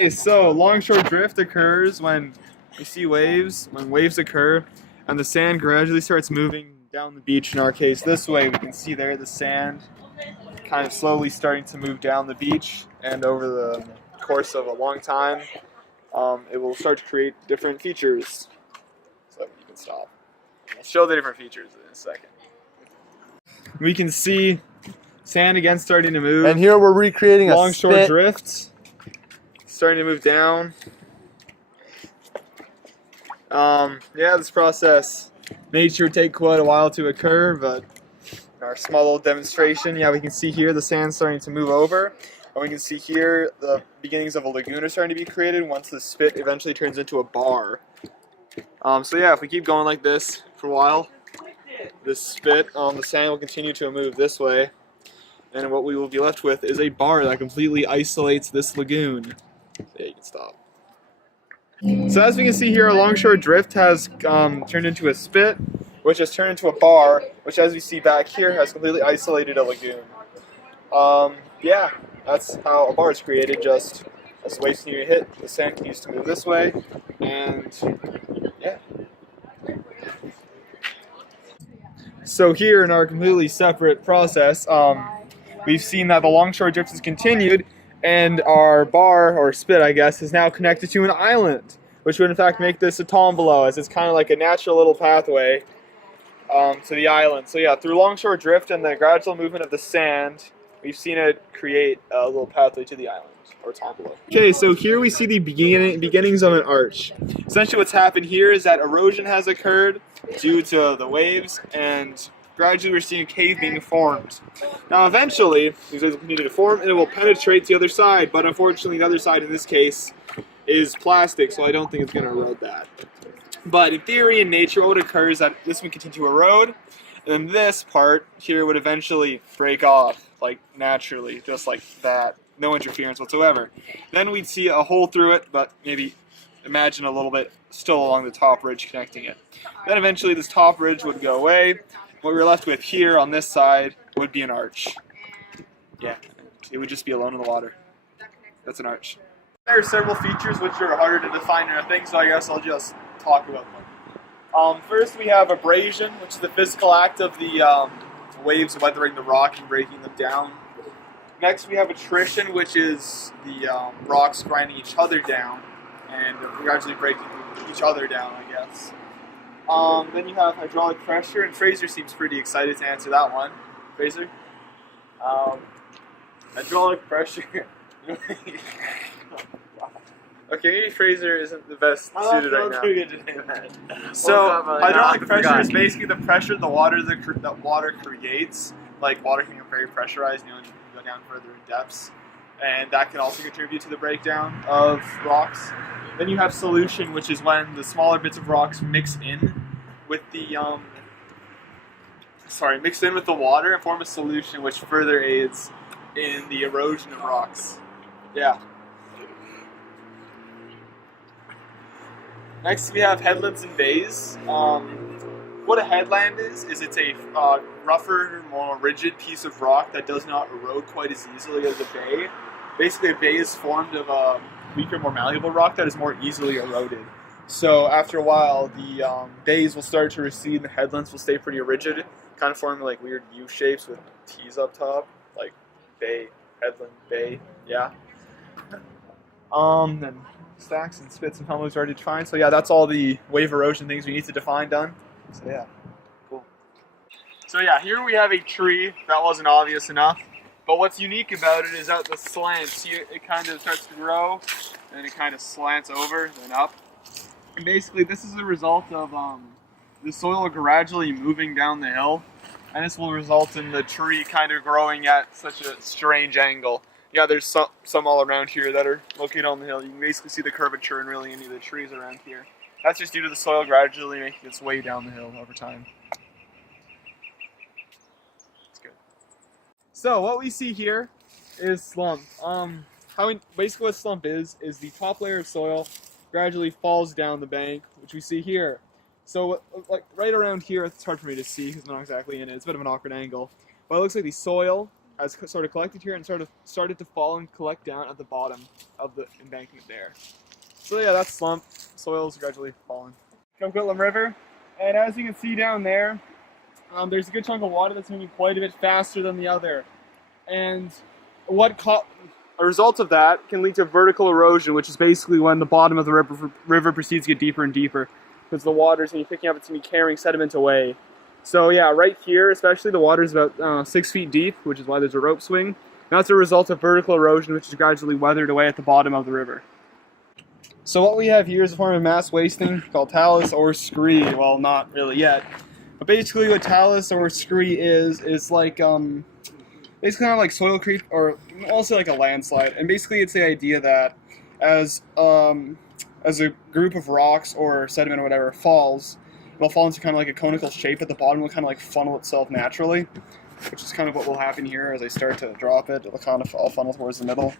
Okay, so longshore drift occurs when you see waves, when waves occur, and the sand gradually starts moving down the beach. In our case, this way, we can see there the sand kind of slowly starting to move down the beach, and over the course of a long time, it will start to create different features. So you can stop. I'll show the different features in a second. We can see sand again starting to move. And here we're recreating a longshore spit. drift starting to move down. Yeah, this process nature take quite a while to occur, but in our small little demonstration, yeah, we can see here the sand starting to move over, and we can see here the beginnings of a lagoon are starting to be created once the spit eventually turns into a bar. So yeah, if we keep going like this for a while, this spit, the sand will continue to move this way, and what we will be left with is a bar that completely isolates this lagoon. Yeah, you can stop. So as we can see here, a longshore drift has turned into a spit, which has turned into a bar, which as we see back here has completely isolated a lagoon. Yeah, that's how a bar is created, just as the waves continue to hit, the sand continues to move this way, and yeah. So here in our completely separate process, we've seen that the longshore drift has continued, and our bar, or spit I guess, is now connected to an island, which would in fact make this a tombolo, as it's kind of like a natural little pathway to the island. So yeah, through longshore drift and the gradual movement of the sand, we've seen it create a little pathway to the island, or tombolo. Okay, so here we see the beginnings of an arch. Essentially what's happened here is that erosion has occurred due to the waves, and gradually we're seeing a cave being formed. Now eventually, these waves will continue to form and it will penetrate the other side, but unfortunately the other side in this case is plastic, so I don't think it's going to erode that. But in theory, in nature, what would occur is that this would continue to erode, and then this part here would eventually break off, like naturally, just like that. No interference whatsoever. Then we'd see a hole through it, but maybe imagine a little bit still along the top ridge connecting it. Then eventually this top ridge would go away. What we're left with here on this side would be an arch. Yeah, it would just be alone in the water. That's an arch. There are several features which are harder to define in a thing, so I guess I'll just talk about them. First we have abrasion, which is the physical act of the waves weathering the rock and breaking them down. Next we have attrition, which is the rocks grinding each other down and gradually breaking each other down, I guess. Then you have hydraulic pressure, and Fraser seems pretty excited to answer that one. Fraser? Hydraulic pressure. Okay, maybe Fraser isn't the best suited right now. So, hydraulic pressure is basically the pressure that water creates. Like, water can get very pressurized, you can go down further in depths. And that can also contribute to the breakdown of rocks. Then you have solution, which is when the smaller bits of rocks mix in with the water and form a solution, which further aids in the erosion of rocks. Yeah. Next we have headlands and bays. What a headland is it's a rougher, more rigid piece of rock that does not erode quite as easily as a bay. Basically a bay is formed of a weaker, more malleable rock that is more easily eroded. So after a while, the bays will start to recede and the headlands will stay pretty rigid, kind of forming like weird U shapes with T's up top, like bay, headland, bay, yeah. Then stacks and spits and tumblers are already defined. So yeah, that's all the wave erosion things we need to define done. So yeah, cool. So yeah, here we have a tree. That wasn't obvious enough. But what's unique about it is that the slant, see it kind of starts to grow, and it kind of slants over, then up. And basically this is the result of the soil gradually moving down the hill, and this will result in the tree kind of growing at such a strange angle. Yeah, there's some all around here that are located on the hill. You can basically see the curvature in really any of the trees around here. That's just due to the soil gradually making its way down the hill over time. That's good. So what we see here is slump. Basically what slump is the top layer of soil gradually falls down the bank, which we see here. So like right around here, it's hard for me to see because I'm not exactly in it. It's a bit of an awkward angle. But it looks like the soil has sort of collected here and sort of started to fall and collect down at the bottom of the embankment there. So yeah, that's slump. Soil's gradually falling. Coquitlam River, and as you can see down there, there's a good chunk of water that's moving quite a bit faster than the other. And a result of that can lead to vertical erosion, which is basically when the bottom of the river proceeds to get deeper and deeper, because the water's going to be picking up, it's going to be carrying sediment away. So yeah, right here especially, the water is about 6 feet deep, which is why there's a rope swing. And that's a result of vertical erosion, which is gradually weathered away at the bottom of the river. So what we have here is a form of mass wasting called talus or scree. Well, not really yet. But basically what talus or scree is like, basically kind of like soil creep, or also like a landslide. And basically it's the idea that as a group of rocks or sediment or whatever falls, it'll fall into kind of like a conical shape at the bottom. It'll kind of like funnel itself naturally, which is kind of what will happen here as I start to drop it. It'll kind of all funnel towards the middle.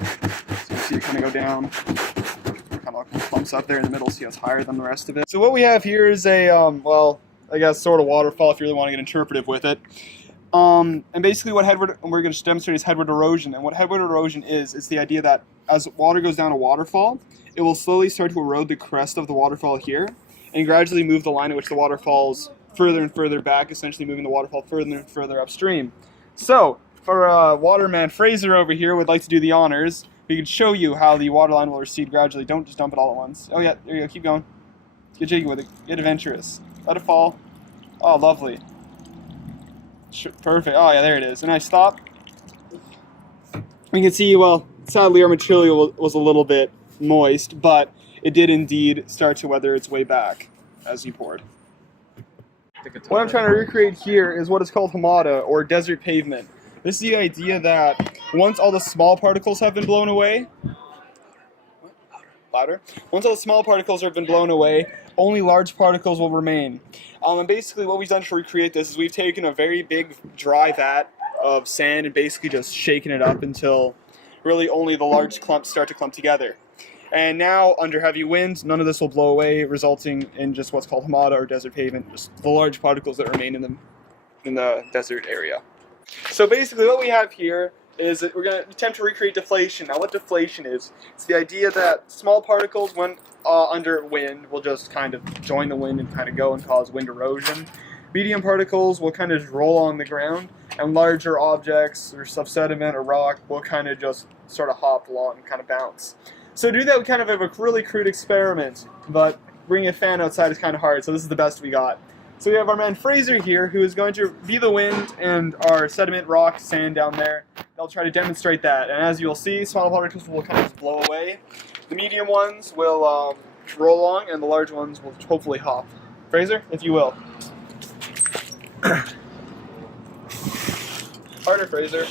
So you see it kind of go down. Kind of clumps up there in the middle, see how it's higher than the rest of it. So what we have here is a, well, I guess sort of waterfall if you really want to get interpretive with it. And basically what we're going to demonstrate is headward erosion. And what headward erosion is the idea that as water goes down a waterfall, it will slowly start to erode the crest of the waterfall here, and gradually move the line at which the water falls further and further back, essentially moving the waterfall further and further upstream. So, for Waterman Fraser over here would like to do the honors. We could show you how the water line will recede gradually. Don't just dump it all at once. Oh yeah, there you go, keep going. Get jiggy with it, get adventurous. Let it fall. Oh, lovely. Perfect, oh yeah, there it is. And I stop. We can see, well, sadly our material was a little bit moist, but it did indeed start to weather its way back as you poured. What I'm trying to recreate here is what is called hamada, or desert pavement. This is the idea that once all the small particles have been blown away, louder. Once all the small particles have been blown away, only large particles will remain. And basically what we've done to recreate this is we've taken a very big dry vat of sand and basically just shaken it up until really only the large clumps start to clump together. And now, under heavy winds, none of this will blow away, resulting in just what's called hamada, or desert pavement, just the large particles that remain in the desert area. So basically what we have here is that we're going to attempt to recreate deflation. Now what deflation is, it's the idea that small particles, when under wind, will just kind of join the wind and kind of go and cause wind erosion. Medium particles will kind of just roll on the ground, and larger objects, or sediment or rock, will kind of just sort of hop along and kind of bounce. So to do that, we kind of have a really crude experiment, but bringing a fan outside is kind of hard, so this is the best we got. So we have our man Fraser here, who is going to be the wind and our sediment, rock, sand down there. They'll try to demonstrate that, and as you'll see, small particles will kind of just blow away. The medium ones will roll along, and the large ones will hopefully hop. Fraser, if you will. Harder, Fraser.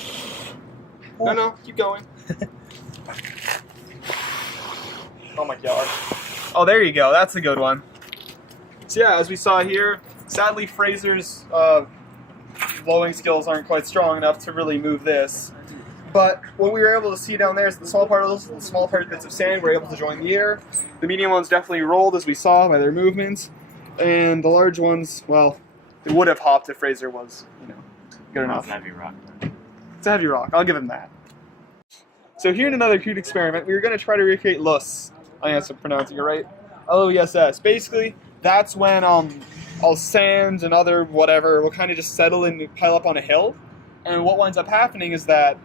No, keep going. Oh my god. Oh, there you go. That's a good one. So yeah, as we saw here, sadly Fraser's blowing skills aren't quite strong enough to really move this. But what we were able to see down there is the small particles, the small bits of sand were able to join the air. The medium ones definitely rolled, as we saw by their movements. And the large ones, well, they would have hopped if Fraser was, good enough. It's a heavy rock. It's a heavy rock. I'll give him that. So here in another cute experiment, we were going to try to recreate Luss. I think that's pronouncing it right. L-O-E-S-S. Basically, that's when all sand and other whatever will kind of just settle and pile up on a hill. And what winds up happening is that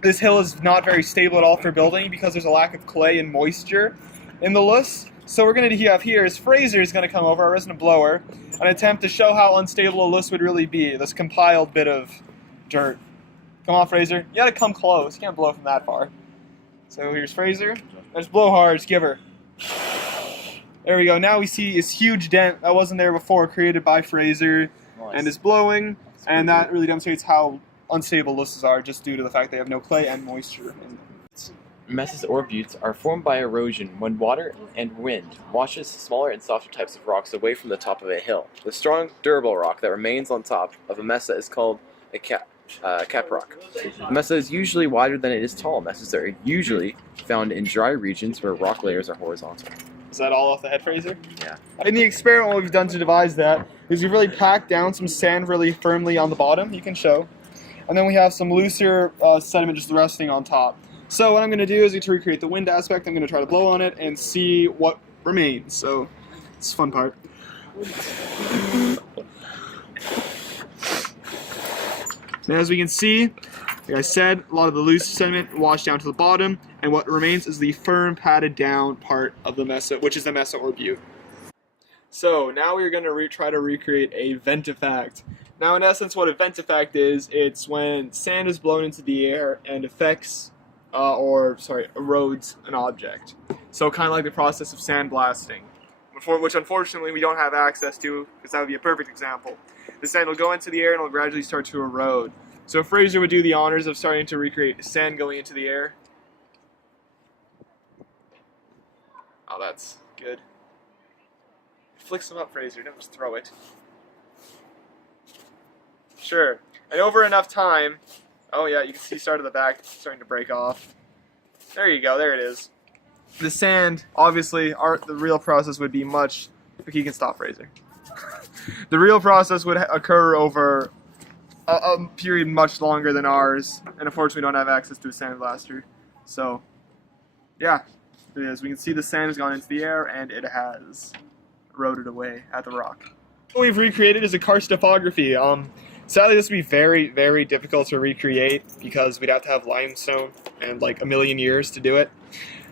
this hill is not very stable at all for building because there's a lack of clay and moisture in the Luss. So what we're going to have here is Fraser is going to come over, our resident blower, and attempt to show how unstable a Luss would really be, this compiled bit of dirt. Come on, Fraser. You gotta come close. You can't blow from that far. So here's Fraser. Just blow hard. Just give her. There we go. Now we see this huge dent that wasn't there before, created by Fraser, and is blowing. And that really demonstrates how unstable Lusses are, just due to the fact they have no clay and moisture in them. Mesas or buttes are formed by erosion when water and wind washes smaller and softer types of rocks away from the top of a hill. The strong, durable rock that remains on top of a mesa is called a cap rock. A mesa is usually wider than it is tall. Mesas are usually found in dry regions where rock layers are horizontal. Is that all off the head, Fraser? Yeah. In the experiment, what we've done to devise that is we've really packed down some sand really firmly on the bottom, you can show. and then we have some looser sediment just resting on top. So what I'm going to do is to recreate the wind aspect, I'm going to try to blow on it and see what remains. So it's the fun part. And as we can see, like I said, a lot of the loose sediment washed down to the bottom, and what remains is the firm, padded down part of the mesa, which is the mesa or butte. So now we're going to try to recreate a ventifact. Now in essence what a ventifact is, it's when sand is blown into the air and erodes an object. So kind of like the process of sandblasting, which unfortunately we don't have access to, because that would be a perfect example. The sand will go into the air and it will gradually start to erode. So Fraser would do the honors of starting to recreate sand going into the air. Oh, that's good. Flick some up, Fraser, don't just throw it. Sure. And over enough time, oh yeah, you can see start of the back starting to break off. There you go, there it is. The sand, obviously, the real process would be much... You can stop, Fraser. The real process would occur over a period much longer than ours, and unfortunately we don't have access to a sandblaster. So, yeah, it is. We can see the sand has gone into the air, and it has eroded away at the rock. What we've recreated is a karstopography. Sadly, this would be very, very difficult to recreate because we'd have to have limestone and like a million years to do it.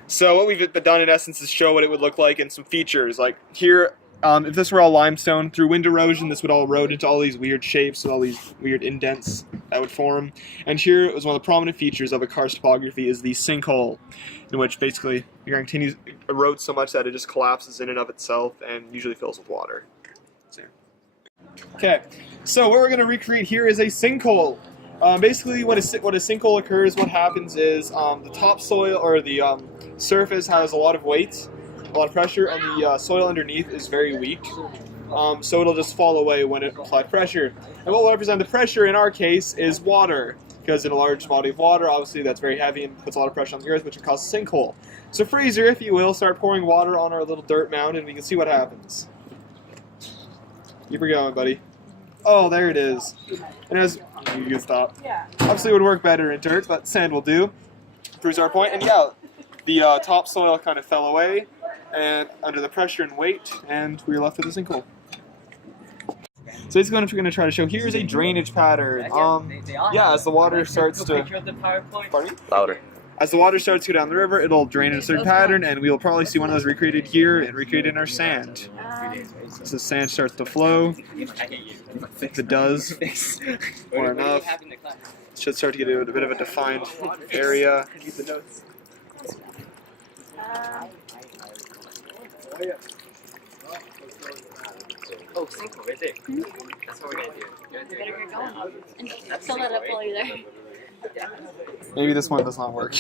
So what we've done in essence is show what it would look like and some features. Like here, if this were all limestone, through wind erosion, this would all erode into all these weird shapes with all these weird indents that would form. And here is one of the prominent features of a karstopography is the sinkhole, in which basically you're going to continue to erode so much that it just collapses in and of itself and usually fills with water. Okay, so what we're going to recreate here is a sinkhole. Basically, what a sinkhole occurs, what happens is the topsoil or the surface has a lot of weight, a lot of pressure, and the soil underneath is very weak. So it'll just fall away when it applies pressure. And what will represent the pressure in our case is water, because in a large body of water, obviously that's very heavy and puts a lot of pressure on the earth, which can cause a sinkhole. So Fraser, if you will, start pouring water on our little dirt mound, and we can see what happens. Keep her going, buddy. Oh, there it is. And as you can stop. Obviously, it would work better in dirt, but sand will do. Proves our point. And yeah, the topsoil kind of fell away, and under the pressure and weight, and we were left with a sinkhole. So basically, what we're going to try to show here is a drainage pattern. Yeah, as the water starts to. Pardon me? Louder. As the water starts to go down the river, it'll drain in a certain pattern, and we'll probably see one of those recreated here and recreated in our sand. So the sand starts to flow. If it does, or enough, it should start to get a bit of a defined area. Oh, sinkhole right there. That's what we're going to do. You better get going. And fill it up while you're there. Maybe this one does not work.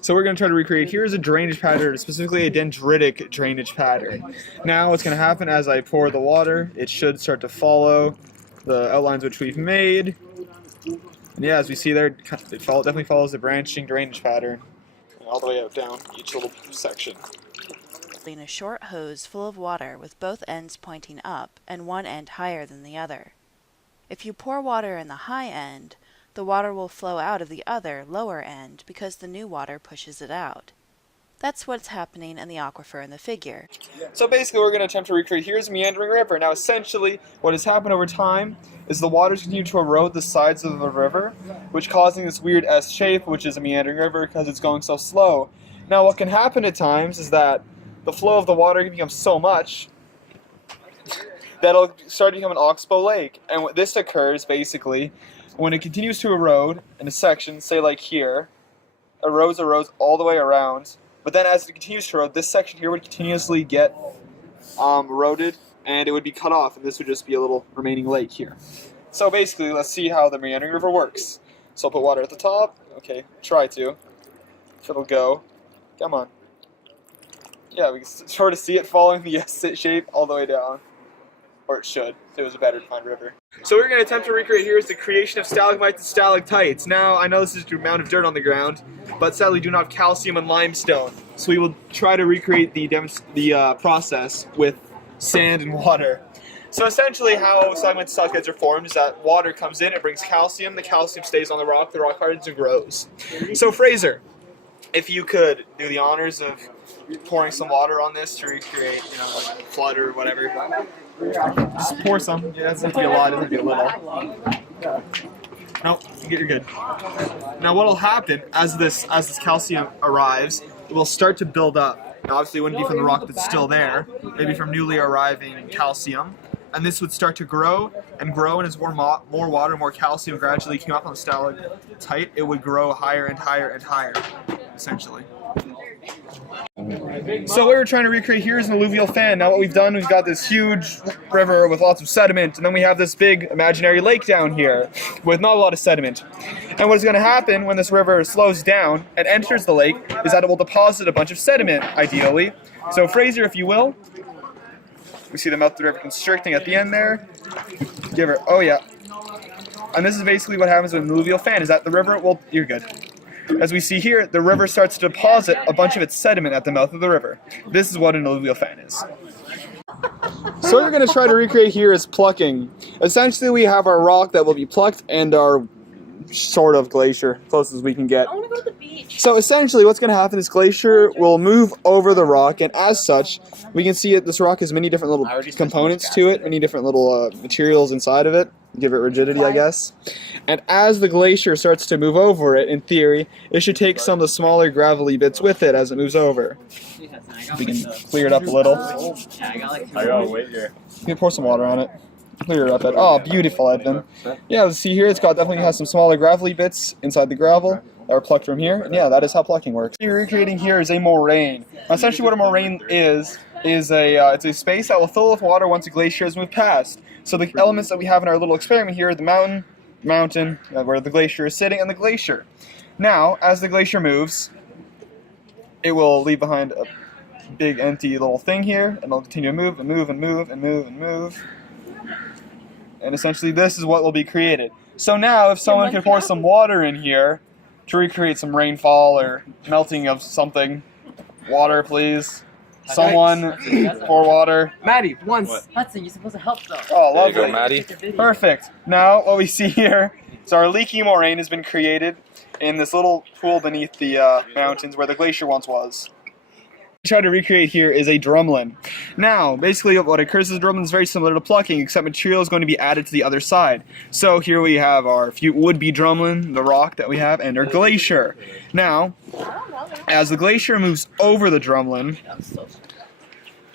So we're going to try to recreate, here's a drainage pattern, specifically a dendritic drainage pattern. Now what's going to happen as I pour the water, it should start to follow the outlines which we've made. And yeah, as we see there, it definitely follows the branching drainage pattern all the way out down each little section. In a short hose full of water with both ends pointing up and one end higher than the other. If you pour water in the high end, the water will flow out of the other, lower end because the new water pushes it out. That's what's happening in the aquifer in the figure. So basically we're going to attempt to recreate, here's a meandering river. Now essentially what has happened over time is the waters continue to erode the sides of the river, which causing this weird S shape, which is a meandering river because it's going so slow. Now what can happen at times is that the flow of the water can become so much that it'll start to become an oxbow lake. And this occurs basically when it continues to erode in a section, say like here, erodes all the way around, but then as it continues to erode, this section here would continuously get eroded, and it would be cut off, and this would just be a little remaining lake here. So basically, let's see how the meandering river works. So I'll put water at the top. Okay, try to. If it'll go. Come on. Yeah, we can sort of see it following the S shape all the way down. Or it should, if it was a better defined river. So what we're going to attempt to recreate here is the creation of stalagmites and stalactites. Now, I know this is a mound of dirt on the ground, but sadly we do not have calcium and limestone. So we will try to recreate the process with sand and water. So essentially how segmented stockades are formed is that water comes in, it brings calcium, the calcium stays on the rock hardens and grows. So Fraser, if you could do the honors of pouring some water on this to recreate, like flood or whatever. Just pour some. It doesn't have to be a lot, it doesn't have to be a little. Nope, you're good. Now what'll happen as this calcium arrives, it will start to build up. Now, obviously it wouldn't be from the rock that's still there, maybe from newly arriving calcium. And this would start to grow, and as more water, more calcium gradually came up on the stalactite, it would grow higher and higher and higher, essentially. So what we're trying to recreate here is an alluvial fan. Now what we've done, we've got this huge river with lots of sediment, and then we have this big imaginary lake down here with not a lot of sediment. And what is going to happen when this river slows down and enters the lake is that it will deposit a bunch of sediment, ideally. So Fraser, if you will, we see the mouth of the river constricting at the end there. Give her, oh yeah. And this is basically what happens with an alluvial fan, is that the river will, you're good. As we see here, the river starts to deposit a bunch of its sediment at the mouth of the river. This is what an alluvial fan is. So what we're going to try to recreate here is plucking. Essentially we have our rock that will be plucked and our sort of glacier, close as we can get. I want to go to the beach. So essentially what's going to happen is glacier will move over the rock, and as such, we can see this rock has many different little components to it, many different little materials inside of it, give it rigidity, I guess. And as the glacier starts to move over it, in theory, it should take some of the smaller gravelly bits with it as it moves over. We can clear it up a little. I gotta wait here. You can pour some water on it. Clear it up. Oh, beautiful, Edvin. Yeah, let's see here. It's got definitely has some smaller gravelly bits inside the gravel that are plucked from here. And yeah, that is how plucking works. What we're recreating here is a moraine. Essentially, what a moraine is it's a space that will fill with water once a glacier has moved past. So the elements that we have in our little experiment here are the mountain, where the glacier is sitting, and the glacier. Now, as the glacier moves, it will leave behind a big empty little thing here, and it'll continue to move and move and move and move and move. And essentially this is what will be created. So now if someone could pour some water in here to recreate some rainfall or melting of something. Water, please. Someone pour water. Maddie, once. What? Hudson, you're supposed to help though. Oh, There you go, lovely. Maddie. Perfect. Now what we see here is our leaky moraine has been created in this little pool beneath the mountains where the glacier once was. What we try to recreate here is a drumlin. Now, basically what occurs is a drumlin is very similar to plucking, except material is going to be added to the other side. So here we have our would-be drumlin, the rock that we have, and our glacier. Now, as the glacier moves over the drumlin,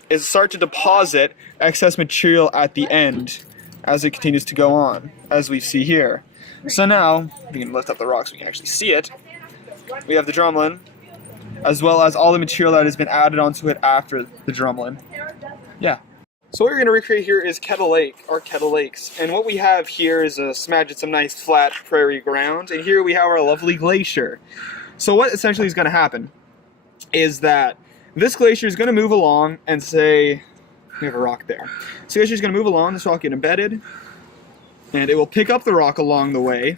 it starts to deposit excess material at the end as it continues to go on, as we see here. So now, we can lift up the rock so we can actually see it. We have the drumlin, as well as all the material that has been added onto it after the drumlin. Yeah. So what we're going to recreate here is Kettle Lake, or Kettle Lakes. And what we have here is imagine some nice flat prairie ground, and here we have our lovely glacier. So what essentially is going to happen is that this glacier is going to move along and say, we have a rock there. So the glacier is going to move along, this rock get embedded, and it will pick up the rock along the way.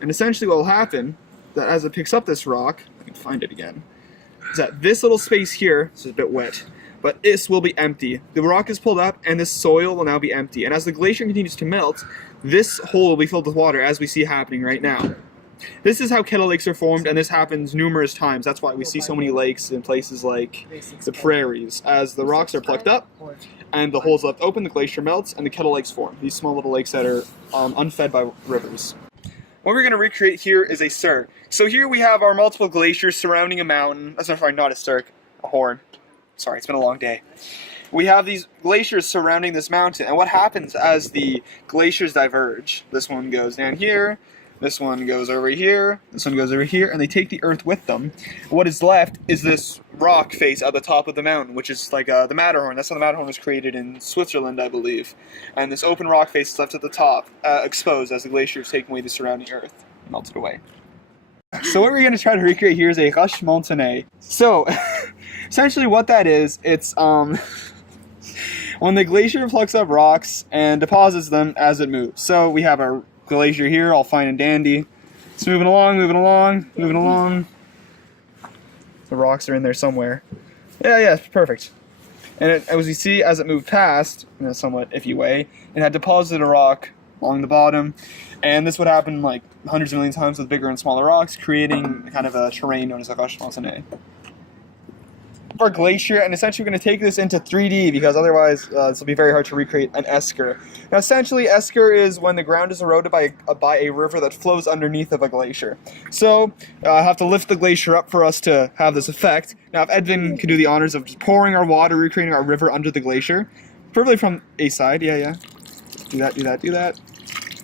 And essentially what will happen, that as it picks up this rock, I can find it again, is that this little space here, this is a bit wet, but this will be empty. The rock is pulled up and this soil will now be empty. And as the glacier continues to melt, this hole will be filled with water as we see happening right now. This is how kettle lakes are formed, and this happens numerous times. That's why we see so many lakes in places like the prairies. As the rocks are plucked up and the holes left open, the glacier melts and the kettle lakes form. These small little lakes that are unfed by rivers. What we're going to recreate here is a cirque. So here we have our multiple glaciers surrounding a mountain. That's not a cirque, a horn. Sorry, it's been a long day. We have these glaciers surrounding this mountain, and what happens as the glaciers diverge? This one goes down here, this one goes over here, this one goes over here, and they take the earth with them. What is left is this rock face at the top of the mountain, which is like the Matterhorn. That's how the Matterhorn was created in Switzerland, I believe. And this open rock face is left at the top, exposed as the glacier is taking away the surrounding earth, melted away. So what we're going to try to recreate here is a roche montagnée. So, essentially what that is, it's when the glacier plucks up rocks and deposits them as it moves. So we have our glacier here, all fine and dandy. It's moving along, moving along, moving along. The rocks are in there somewhere. Yeah, perfect. And as we see, as it moved past, in a somewhat iffy way, it had deposited a rock along the bottom. And this would happen like hundreds of millions of times with bigger and smaller rocks, creating kind of a terrain known as a roche montagneuse. Our glacier, and essentially we're going to take this into 3D because otherwise this will be very hard to recreate an esker. Now essentially esker is when the ground is eroded by a river that flows underneath of a glacier. So I have to lift the glacier up for us to have this effect. Now if Edvin could do the honors of just pouring our water, recreating our river under the glacier, preferably from a side, yeah. Do that.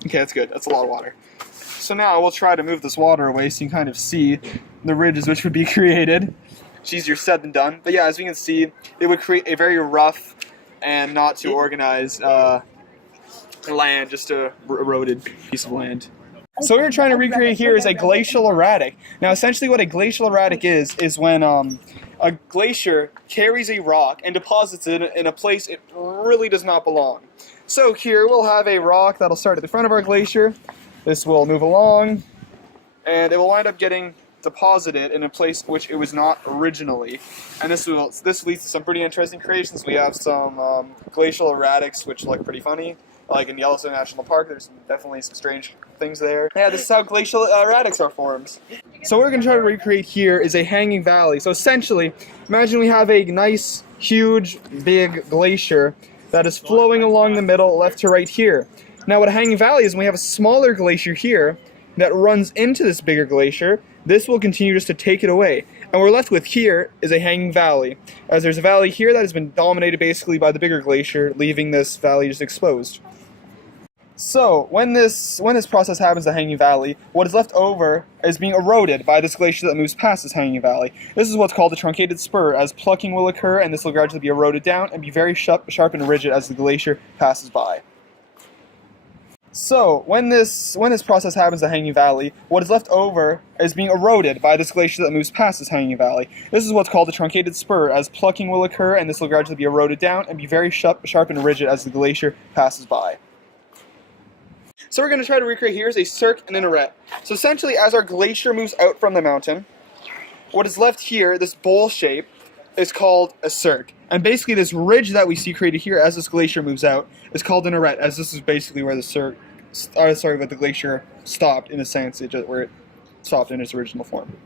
Okay, that's good, that's a lot of water. So now we'll try to move this water away so you can kind of see the ridges which would be created. It's easier said than done. But yeah, as we can see, it would create a very rough and not too organized land, just a eroded piece of land. So what we're trying to recreate here is a glacial erratic. Now essentially what a glacial erratic is when a glacier carries a rock and deposits it in a place it really does not belong. So here we'll have a rock that'll start at the front of our glacier. This will move along, and it will wind up getting deposited in a place which it was not originally, and this leads to some pretty interesting creations. We have some glacial erratics which look pretty funny, like in Yellowstone National Park. There's definitely some strange things there. Yeah, this is how glacial erratics are formed. So what we're going to try to recreate here is a hanging valley. So essentially, imagine we have a nice, huge, big glacier that is flowing along the middle, left to right here. Now what a hanging valley is, when we have a smaller glacier here that runs into this bigger glacier, this will continue just to take it away. And what we're left with here is a hanging valley, as there's a valley here that has been dominated basically by the bigger glacier, leaving this valley just exposed. So when this process happens, the hanging valley, what is left over is being eroded by this glacier that moves past this hanging valley. This is what's called a truncated spur, as plucking will occur, and this will gradually be eroded down and be very sharp and rigid as the glacier passes by. So when this process happens, the hanging valley, what is left over is being eroded by this glacier that moves past this hanging valley. This is what's called a truncated spur, as plucking will occur, and this will gradually be eroded down and be very sharp and rigid as the glacier passes by. So we're going to try to recreate here is a cirque and an arête. So essentially, as our glacier moves out from the mountain, what is left here, this bowl shape, is called a cirque. And basically this ridge that we see created here as this glacier moves out is called an arête, as this is basically where the glacier stopped, in a sense, where it stopped in its original form.